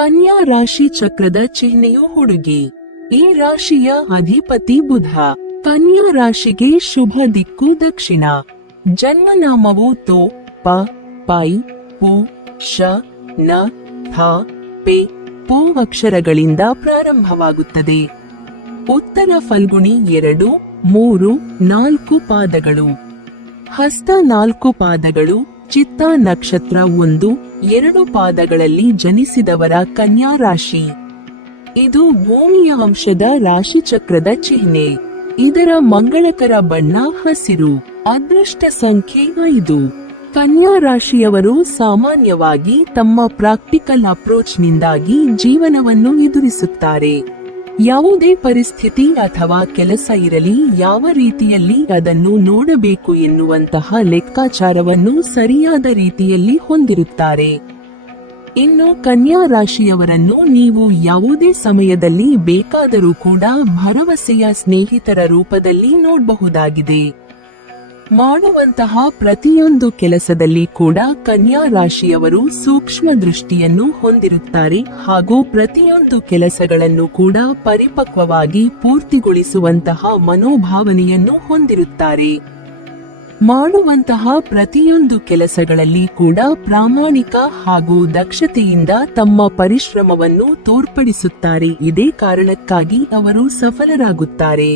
ಕನ್ಯಾ ರಾಶಿ ಚಕ್ರದ ಚಿಹ್ನೆಯು ಹುಡುಗಿ. ಈ ರಾಶಿಯ ಅಧಿಪತಿ ಬುಧ. ಕನ್ಯಾ ರಾಶಿಗೆ ಶುಭ ದಿಕ್ಕು ದಕ್ಷಿಣ. ಜನ್ಮನಾಮವು ತೋ, ಪ, ಪೈ, ಪು, ಶ, ನ, ಥ, ಪೆ, ಪೋ ಅಕ್ಷರಗಳಿಂದ ಪ್ರಾರಂಭವಾಗುತ್ತದೆ. ಉತ್ತರ ಫಲ್ಗುಣಿ 2, 3, 4 ಪಾದಗಳು. ಹಸ್ತ 4 ಪಾದಗಳು. ಚಿತ್ತ ನಕ್ಷತ್ರ 1, 2 ಪಾದಗಳಲ್ಲಿ ಜನಿಸಿದವರ ಕನ್ಯಾ ರಾಶಿ. ಇದು ಭೂಮಿಯ ಅಂಶದ ರಾಶಿ ಚಕ್ರದ ಚಿಹ್ನೆ. ಇದರ ಮಂಗಳಕರ ಬಣ್ಣ ಹಸಿರು. ಅದೃಷ್ಟ ಸಂಖ್ಯೆ 5. ಕನ್ಯಾ ರಾಶಿಯವರು ಸಾಮಾನ್ಯವಾಗಿ ತಮ್ಮ ಪ್ರಾಕ್ಟಿಕಲ್ ಅಪ್ರೋಚ್ನಿಂದಾಗಿ ಜೀವನವನ್ನು ಎದುರಿಸುತ್ತಾರೆ. ಯಾವುದೇ ಪರಿಸ್ಥಿತಿ ಅಥವಾ ಕೆಲಸ ಇರಲಿ, ಯಾವ ರೀತಿಯಲ್ಲಿ ಅದನ್ನು ನೋಡಬೇಕು ಎನ್ನುವಂತಹ ಲೆಕ್ಕಾಚಾರವನ್ನು ಸರಿಯಾದ ರೀತಿಯಲ್ಲಿ ಹೊಂದಿರುತ್ತಾರೆ. ಇನ್ನು ಕನ್ಯಾ ರಾಶಿಯವರನ್ನು ನೀವು ಯಾವುದೇ ಸಮಯದಲ್ಲಿ ಬೇಕಾದರೂ ಕೂಡ ಭರವಸೆಯ ಸ್ನೇಹಿತರ ರೂಪದಲ್ಲಿ ನೋಡಬಹುದಾಗಿದೆ. ಮಾಡುವಂತಹ ಪ್ರತಿಯೊಂದು ಕೆಲಸದಲ್ಲಿ ಕೂಡ ಕನ್ಯಾ ರಾಶಿಯವರು ಸೂಕ್ಷ್ಮ ದೃಷ್ಟಿಯನ್ನು ಹೊಂದಿರುತ್ತಾರೆ ಹಾಗೂ ಪ್ರತಿಯೊಂದು ಕೆಲಸಗಳನ್ನು ಕೂಡ ಪರಿಪಕ್ವವಾಗಿ ಪೂರ್ತಿಗೊಳಿಸುವಂತಹ ಮನೋಭಾವನೆಯನ್ನು ಹೊಂದಿರುತ್ತಾರೆ. ಮಾಡುವಂತಹ ಪ್ರತಿಯೊಂದು ಕೆಲಸಗಳಲ್ಲಿ ಕೂಡ ಪ್ರಾಮಾಣಿಕ ಹಾಗೂ ದಕ್ಷತೆಯಿಂದ ತಮ್ಮ ಪರಿಶ್ರಮವನ್ನು ತೋರ್ಪಡಿಸುತ್ತಾರೆ. ಇದೇ ಕಾರಣಕ್ಕಾಗಿ ಅವರು ಸಫಲರಾಗುತ್ತಾರೆ.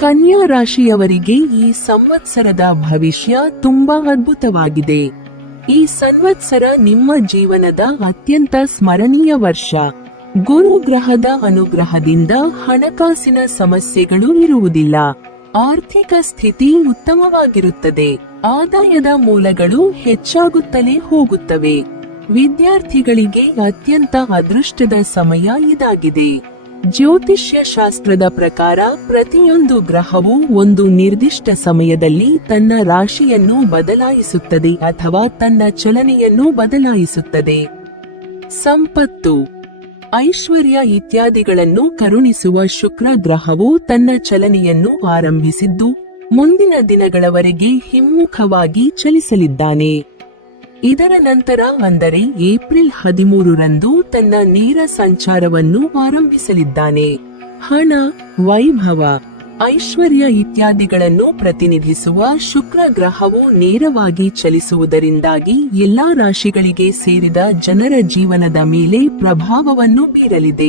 ಕನ್ಯಾ ರಾಶಿಯವರಿಗೆ ಈ ಸಂವತ್ಸರದ ಭವಿಷ್ಯ ತುಂಬಾ ಅದ್ಭುತವಾಗಿದೆ. ಈ ಸಂವತ್ಸರ ನಿಮ್ಮ ಜೀವನದ ಅತ್ಯಂತ ಸ್ಮರಣೀಯ ವರ್ಷ. ಗುರು ಗ್ರಹದ ಅನುಗ್ರಹದಿಂದ ಹಣಕಾಸಿನ ಸಮಸ್ಯೆಗಳು ಇರುವುದಿಲ್ಲ. ಆರ್ಥಿಕ ಸ್ಥಿತಿ ಉತ್ತಮವಾಗಿರುತ್ತದೆ. ಆದಾಯದ ಮೂಲಗಳು ಹೆಚ್ಚಾಗುತ್ತಲೇ ಹೋಗುತ್ತವೆ. ವಿದ್ಯಾರ್ಥಿಗಳಿಗೆ ಅತ್ಯಂತ ಅದೃಷ್ಟದ ಸಮಯ ಇದಾಗಿದೆ. ಜ್ಯೋತಿಷ್ಯ ಶಾಸ್ತ್ರದ ಪ್ರಕಾರ ಪ್ರತಿಯೊಂದು ಗ್ರಹವು ಒಂದು ನಿರ್ದಿಷ್ಟ ಸಮಯದಲ್ಲಿ ತನ್ನ ರಾಶಿಯನ್ನು ಬದಲಾಯಿಸುತ್ತದೆ ಅಥವಾ ತನ್ನ ಚಲನೆಯನ್ನು ಬದಲಾಯಿಸುತ್ತದೆ. ಸಂಪತ್ತು, ಐಶ್ವರ್ಯ ಇತ್ಯಾದಿಗಳನ್ನು ಕರುಣಿಸುವ ಶುಕ್ರ ಗ್ರಹವು ತನ್ನ ಚಲನೆಯನ್ನು ಆರಂಭಿಸಿದ್ದು ಮುಂದಿನ ದಿನಗಳವರೆಗೆ ಹಿಮ್ಮುಖವಾಗಿ ಚಲಿಸಲಿದ್ದಾನೆ. ಇದರ ನಂತರ ಅಂದರೆ ಏಪ್ರಿಲ್ 13ರಂದು ತನ್ನ ನೇರ ಸಂಚಾರವನ್ನು ಆರಂಭಿಸಲಿದ್ದಾನೆ. ಹಣ, ವೈಭವ, ಐಶ್ವರ್ಯ ಇತ್ಯಾದಿಗಳನ್ನು ಪ್ರತಿನಿಧಿಸುವ ಶುಕ್ರ ಗ್ರಹವು ನೇರವಾಗಿ ಚಲಿಸುವುದರಿಂದಾಗಿ ಎಲ್ಲಾ ರಾಶಿಗಳಿಗೆ ಸೇರಿದ ಜನರ ಜೀವನದ ಮೇಲೆ ಪ್ರಭಾವವನ್ನು ಬೀರಲಿದೆ.